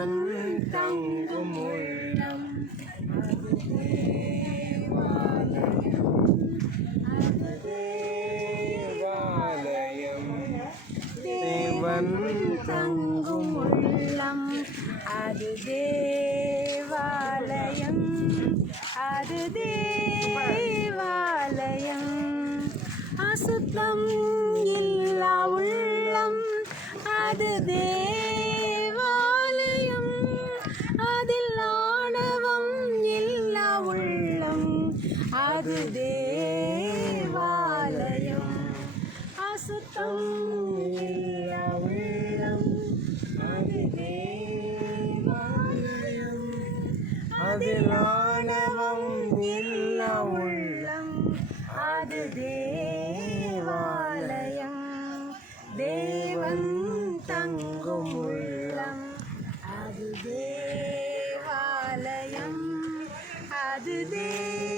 தேவன் தங்கும் உள்ளம் அது தேவாலயம் தேவன் தங்கும் உள்ளம் அது தேவாலயம் அது தேவாலயம் அசுத்தம் இல்லா உள்ளம். அது தேவாலயம் அது தேவாலயம். அசுத்தம் உள்ளம் அது தேவாலயம். அதில் ஆணவம் இல்ல உள்ளம். அது தேவாலயம். தேவன் தங்கும் உள்ளம். அது தேவாலயம். அது தே